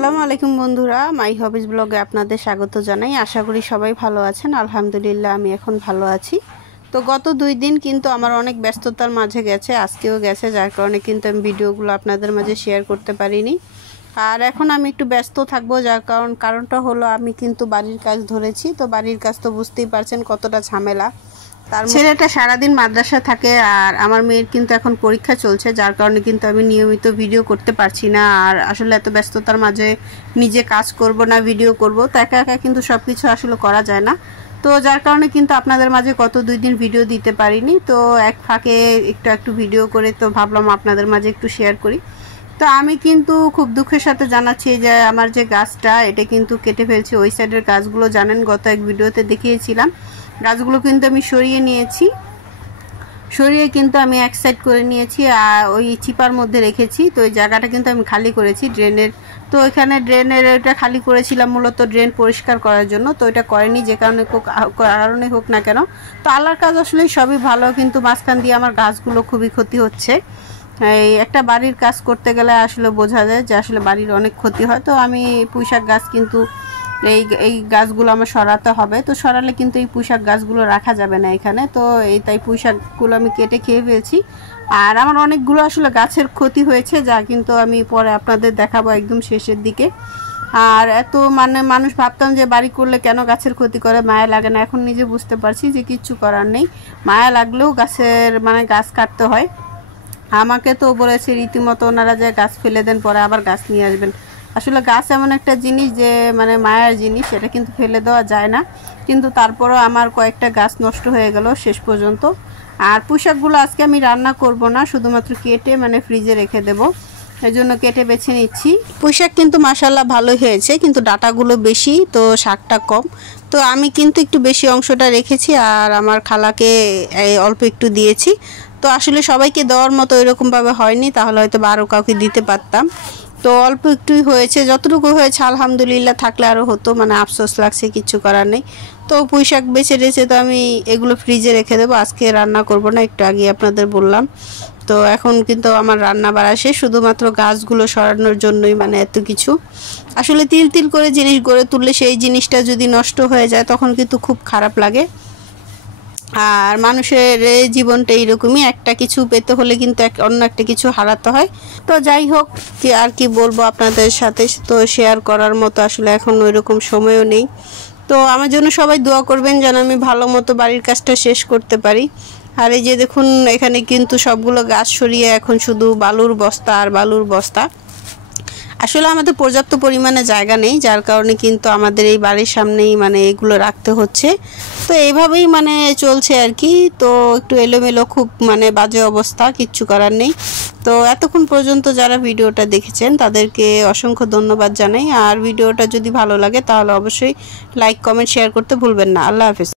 আসসালামু আলাইকুম বন্ধুরা, মাই হবিজ ব্লগে আপনাদের স্বাগত জানাই। আশা করি সবাই ভালো আছেন। আলহামদুলিল্লাহ আমি এখন ভালো আছি। তো গত 2 দিন কিন্তু আমার অনেক ব্যস্ততার মাঝে গেছে, আজকেও গেছে, যার কারণে কিন্তু আমি ভিডিওগুলো আপনাদের মাঝে শেয়ার করতে পারিনি। আর এখন আমি একটু ব্যস্ত থাকবো, যার কারণটা হলো আমি কিন্তু বাড়ির কাজ ধরেছি। তো বাড়ির কাজ তো বুঝতেই পারছেন কতটা ঝামেলা। তার ছেলেটা সারাদিন মাদ্রাসা থাকে আর আমার মেয়ের কিন্তু এখন পরীক্ষা চলছে, যার কারণে কিন্তু আমি নিয়মিত ভিডিও করতে পারছি না। আর আসলে এত ব্যস্ততার মাঝে নিজে কাজ করব না ভিডিও করব, তো একা একা কিন্তু সব কিছু আসলে করা যায় না। তো যার কারণে কিন্তু আপনাদের মাঝে গত 2 দিন ভিডিও দিতে পারিনি। তো এক ফাঁকে একটু ভিডিও করে তো ভাবলাম আপনাদের মাঝে একটু শেয়ার করি। তো আমি কিন্তু খুব দুঃখের সাথে জানাচ্ছি যে আমার যে গাছটা এটা কিন্তু কেটে ফেলছি। ওই সাইডের গাছগুলো জানেন গত এক ভিডিওতে দেখিয়েছিলাম, গাছগুলো কিন্তু আমি সরিয়ে নিয়েছি, সরিয়ে কিন্তু আমি এক সাইড করে নিয়েছি আর ওই চিপার মধ্যে রেখেছি। তো ওই জায়গাটা কিন্তু আমি খালি করেছি ড্রেনের। তো এখানে ড্রেনের এটা খালি করেছিলাম মূলত ড্রেন পরিষ্কার করার জন্য। তো এটা করেনি, যে কারণে হোক না কেন। তো আল্লাহর কাজ আসলে সবই ভালো, কিন্তু মাঝখান দিয়ে আমার গাছগুলো খুবই ক্ষতি হচ্ছে। এই একটা বাড়ির কাজ করতে গেলে আসলে বোঝা যায় যে আসলে বাড়ির অনেক ক্ষতি হয়। তো আমি পুঁইশাক গাছ কিন্তু এই গাছগুলো আমার সরাতে হবে। তো সরালে কিন্তু এই পুঁইশাক গাছগুলো রাখা যাবে না এখানে। তো তাই পুঁইশাকগুলো আমি কেটে খেয়ে ফেলছি। আর আমার অনেকগুলো আসলে গাছের ক্ষতি হয়েছে, যা কিন্তু আমি পরে আপনাদের দেখাবো একদম শেষের দিকে। আর এত মানুষ ভাবতাম যে বাড়ি করলে কেন গাছের ক্ষতি করে, মায়া লাগে না। এখন নিজে বুঝতে পারছি যে কিচ্ছু করার নেই, মায়া লাগলেও গাছ কাটতে হয়। আমাকে তো বলেছে রীতিমতো ওনারা যে গাছ ফেলে দেন, পরে আবার গাছ নিয়ে আসবেন। আসলে গাছ এমন একটা জিনিস যে মায়ার জিনিস, সেটা কিন্তু ফেলে দেওয়া যায় না। কিন্তু তারপরও আমার কয়েকটা গাছ নষ্ট হয়ে গেল শেষ পর্যন্ত। আর পুঁইশাকগুলো আজকে আমি রান্না করব না, শুধুমাত্র কেটে ফ্রিজে রেখে দেব, এই জন্য কেটে বেছে নিচ্ছি। পুঁইশাক কিন্তু মাশাআল্লাহ ভালোই হয়েছে, কিন্তু ডাটাগুলো বেশি, তো শাকটা কম। তো আমি কিন্তু একটু বেশি অংশটা রেখেছি আর আমার খালাকে অল্প একটু দিয়েছি। তো আসলে সবাইকে দেওয়ার মতো এরকমভাবে হয়নি, তাহলে হয়তো আরও কাউকে দিতে পারতাম। তো অল্প একটুই হয়েছে, যতটুকু হয়েছে আলহামদুলিল্লাহ, থাকলে আরও হতো, আফসোস লাগছে, কিচ্ছু করার নেই। তো পুঁইশাক বেছে রেছে, তো আমি এগুলো ফ্রিজে রেখে দেবো, আজকে রান্না করব না, একটু আগে আপনাদের বললাম। তো এখন কিন্তু আমার রান্না বাড়া শেষ, শুধুমাত্র গাছগুলো সরানোর জন্যই এত কিছু। আসলে তিল তিল করে জিনিস গড়ে তুললে সেই জিনিসটা যদি নষ্ট হয়ে যায় তখন কিন্তু খুব খারাপ লাগে। আর মানুষের জীবনটা এইরকমই, একটা কিছু পেতে হলে কিন্তু অন্য একটা কিছু হারাতে হয়। তো যাই হোক, আর কি বলবো আপনাদের সাথে, তো শেয়ার করার মতো আসলে এখন ওইরকম সময়ও নেই। তো আমার জন্য সবাই দোয়া করবেন যেন আমি ভালো মতো বাড়ির কাজটা শেষ করতে পারি। আর এই যে দেখুন, এখানে কিন্তু সবগুলো গাছ সরিয়ে এখন শুধু বালুর বস্তা আর বালুর বস্তা। আসলে আমাদের পর্যাপ্ত পরিমাণে জায়গা নেই, যার কারণে কিন্তু আমাদের এই বাড়ির সামনেই এগুলো রাখতে হচ্ছে। তো এইভাবেই চলছে আর কি। তো একটু এলোমেলো, খুব বাজে অবস্থা, কিচ্ছু করার নেই। তো এতক্ষণ পর্যন্ত যারা ভিডিওটা দেখেছেন তাদেরকে অসংখ্য ধন্যবাদ জানাই। আর ভিডিওটা যদি ভালো লাগে তাহলে অবশ্যই লাইক, কমেন্ট, শেয়ার করতে ভুলবেন না। আল্লাহ হাফেজ।